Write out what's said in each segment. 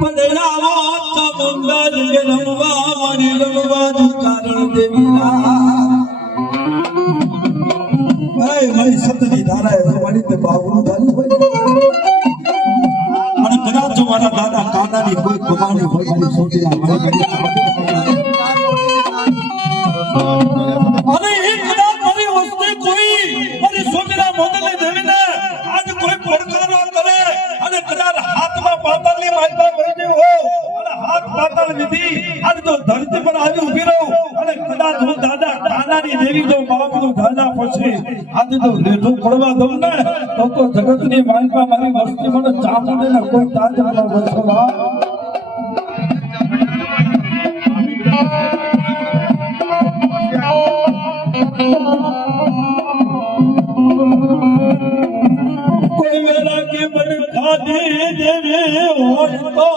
પડેલાવો ચમંગલ રમવા મણી રમવાનું કારણ દેવીના મારી સતની ધારાએ મારી તે બાબુનું ધારી હોય અને કદાચ જો મારા દાદા કાનાની કોઈ કમાણી હોય મારી સોટીના અને એ કદાચ મારી વસ્તુ કોઈ મારી સોટીના મોદલને દેવીને આજ કોઈ પડકારો કરે અને કદાચ હાથમાં પાતાળની માલપા વહી ગયો હો અને હાથ પાતાળ વિધિ આજ તો ધરતી પર આવી ઊભી રહું અને કદાચ હું દાદા કાનાની દેવી જો બાપનું ગાના પછી આજે તો લેઠું પડવા દઉં ને તો જગતની માલપા મારી વસ્તી મને ચામડીને કોઈ તાજ ન વસવા કોઈ વેલા કે મને ખાધી દેવી હોય તો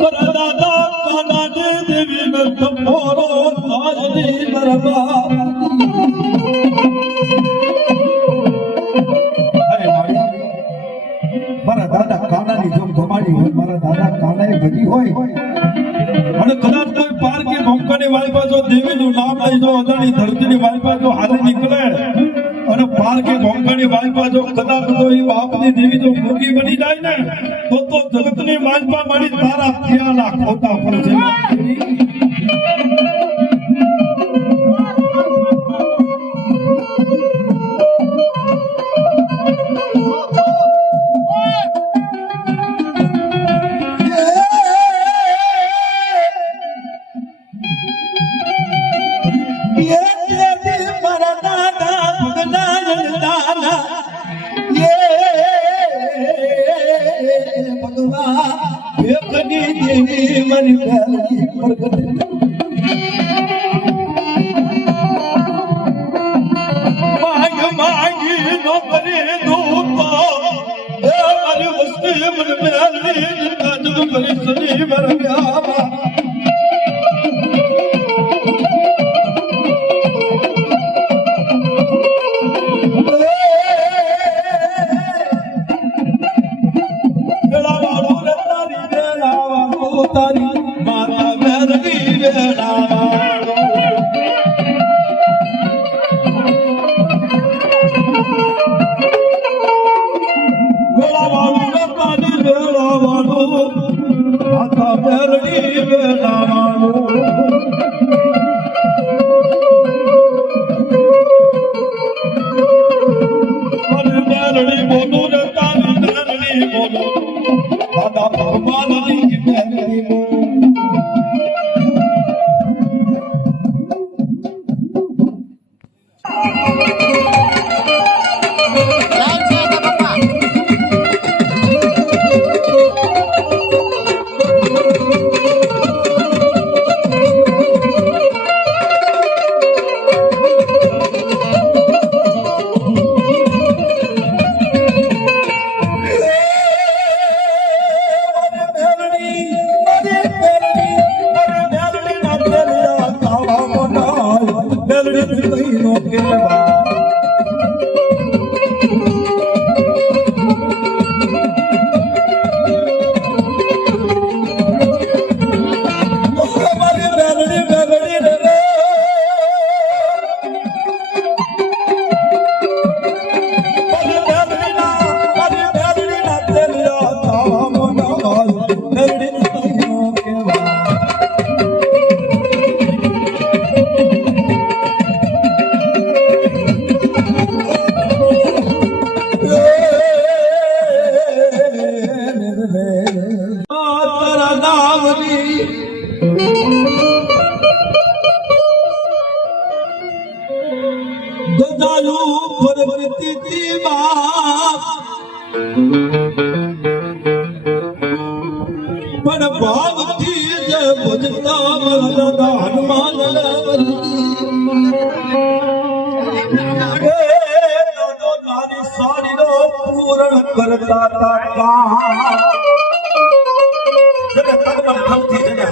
મારા દાદા કાના દેવી ને તમારો તાજની બરબા મારા દાદા કાનાની જો ગમાડી હોય મારા દાદા કાનાએ ભજી હોય અને કદાચ કોઈ પાર કે ભોંકાની વાળી પાછો દેવીનું નામ લઈ જો અદાણી ધરતીની વાળી પાછો હાલી નીકળે અને પાર કે ભોંકાની વાળી પાછો કદાચ તો એ બાપની દેવી જો મૂકી બની જાય ને તો જગતની માલપા મારી તારા થયાના ખોટા પર છે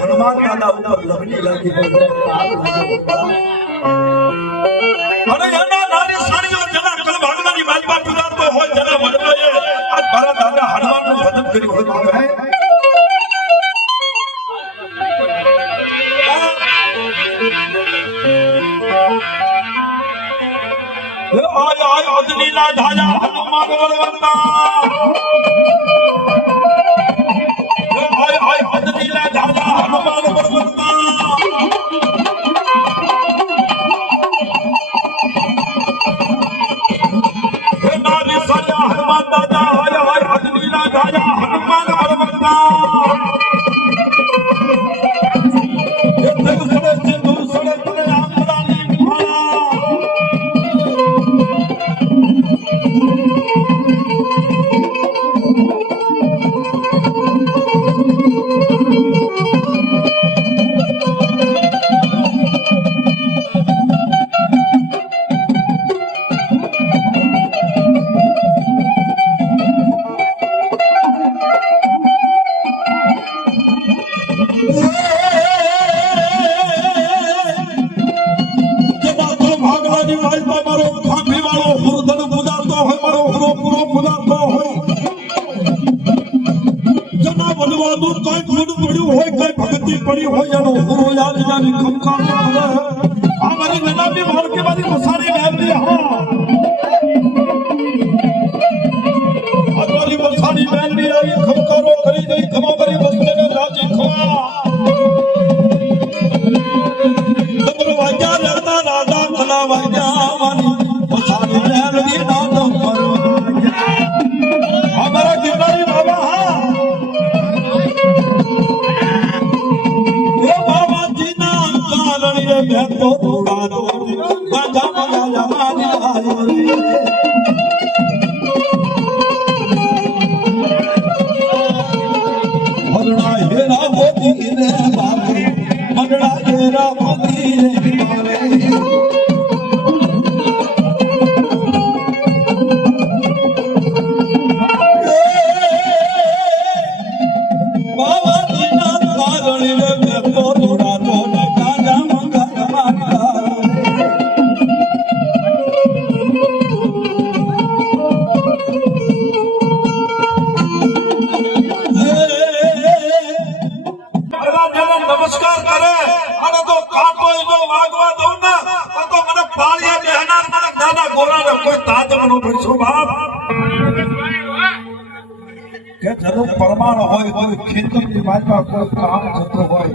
हनुमान दादा ऊपर लगनी लगी આય આય અદનીના ધાજા હનુમાન બળવંતા આય આય અદનીના ધાજા હનુમાન બળવંતા નારી સાજા હનુમાન દાદા આય આય અદનીના ધાજા હનુમાન બળવંતા પરમાણ હોય કોઈ ખેતરની બાજુમાં કોઈ કામ થતું હોય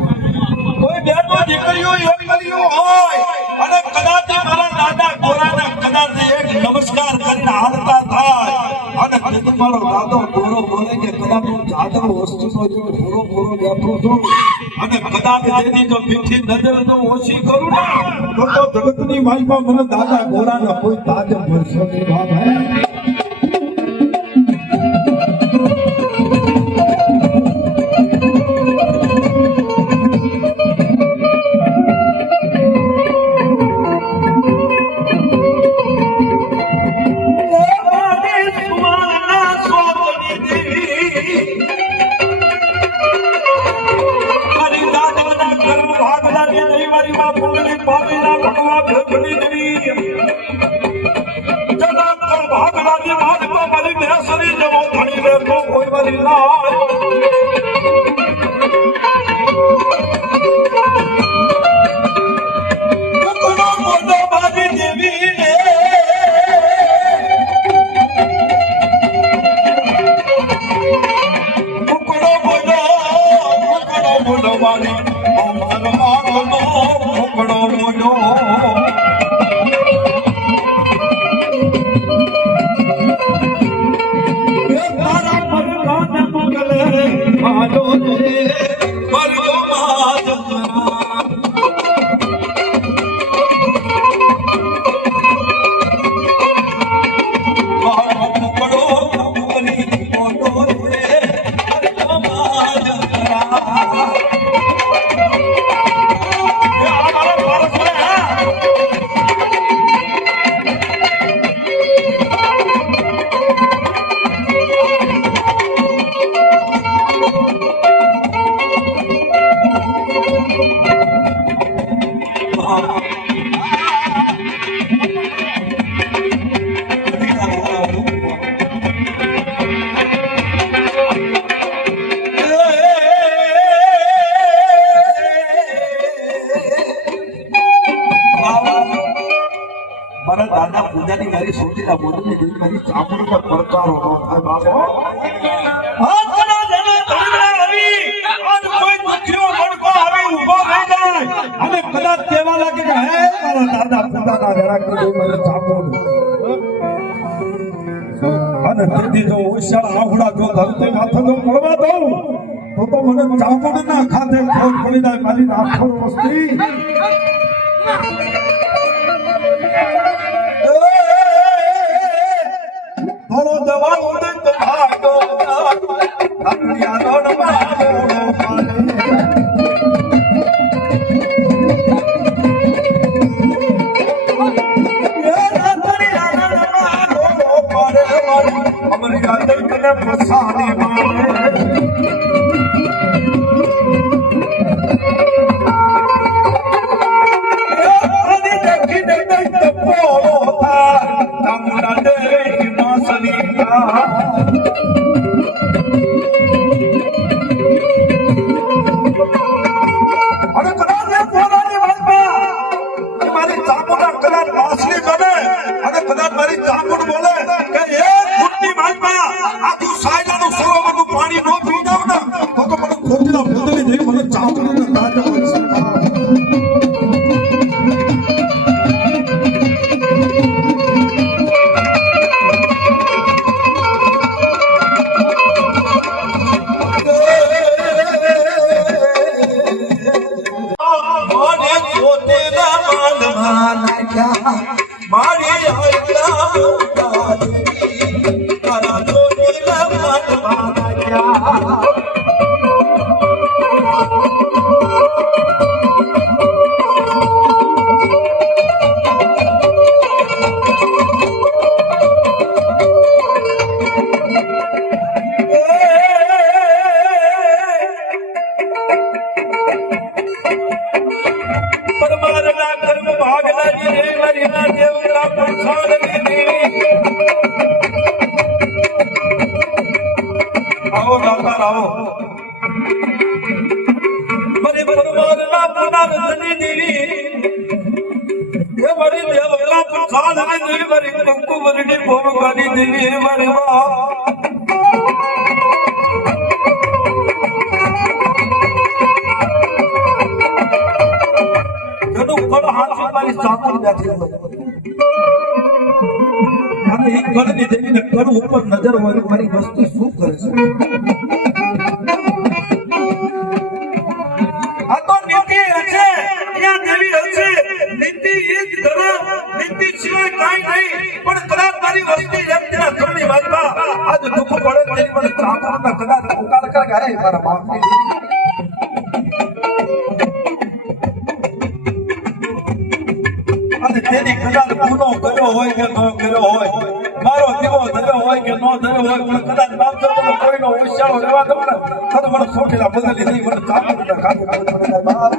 કોઈ બેટો દીકરીઓ એકલીઓ હોય અને કદાચ મારા દાદા ગોરાને કદાચ એક નમસ્કાર કરીને હાલતા થાય અને તેથી મારો દાદો ગોરો બોલે કે કદાચ હું જાદવ વસ્તુનો જો પૂરો બેઠો છું અને કદાચ તેની જો મીઠી નજર તો ઓછી કરું ને તો જગતની માલમાં મને દાદા ગોરાને કોઈ તાજ ભરસો નહીં બાબા પૂજાની મારી સોટીના મોદની દેવી મારી ચામડી પર પડકારો ન થાય બાપો. આજ કદાચ એને ધણીને આવી આજ કોઈ દુખીઓ મણકો આવી ઊભો રહી જાય અને કદાચ કહેવા લાગે કે હે મારા દાદા પૂજાના ઘરા કરી મારે ચામડ અને તેથી જો ઓશિયાળ આહુડા જો ધરતી માથે જો પડવા દઉં તો મને ચામડના ખાતે ખોટ પડી જાય મારી નાખો વસ્તી. થોડો જવાન ઉડે તો ભાગો આપણી આદોડ મારો અમારી આદોડ કને ફસાની મારે આવો દાતા આવો મને પરમારના પુનર્ધની દેવી હે મારી દેવલા પ્રસાદની દેવી મારી કંકુ વરડી ભોગવાની દેવી હે મારી માં જડું ફળ હાથ મારી ચાકર બેઠી અને એક ગણની દેવીને કર ઉપર નજર હોય મારી વસ્તી શું કરે છે આ તો નીતિ હશે ત્યાં દેવી હશે નીતિ એક ધર્મ નીતિ સિવાય કાંઈ નહીં પણ કદાચ મારી વસ્તી જેમ તેના ધર્મની વાતમાં આજ દુઃખ પડે તેની મને ચાકરના કદાચ પુકાર કરે કે હે મારા બાપની અને તેની કદાચ ગુનો કર્યો હોય કે ન કર્યો હોય મારો દીવો ધર્યો હોય કે ન ધર્યો હોય પણ કદાચ નામ તો કોઈનો હોશિયારો લેવા દો ને તો મને સોટેલા બદલી થઈ મને ચાકરના ખાતે પડે બાપ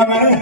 આવે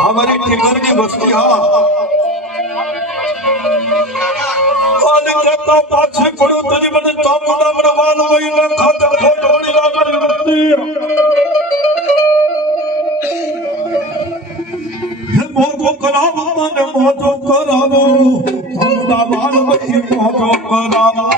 हमारी ठिकर की बस्ती करता पाछे पड़ो तरी मन चामुंडा मन वाल वही न खाता खोट बड़ी लागल बस्ती मोजो करावो मन मोजो करावो चामुंडा वाल वही मोजो करावो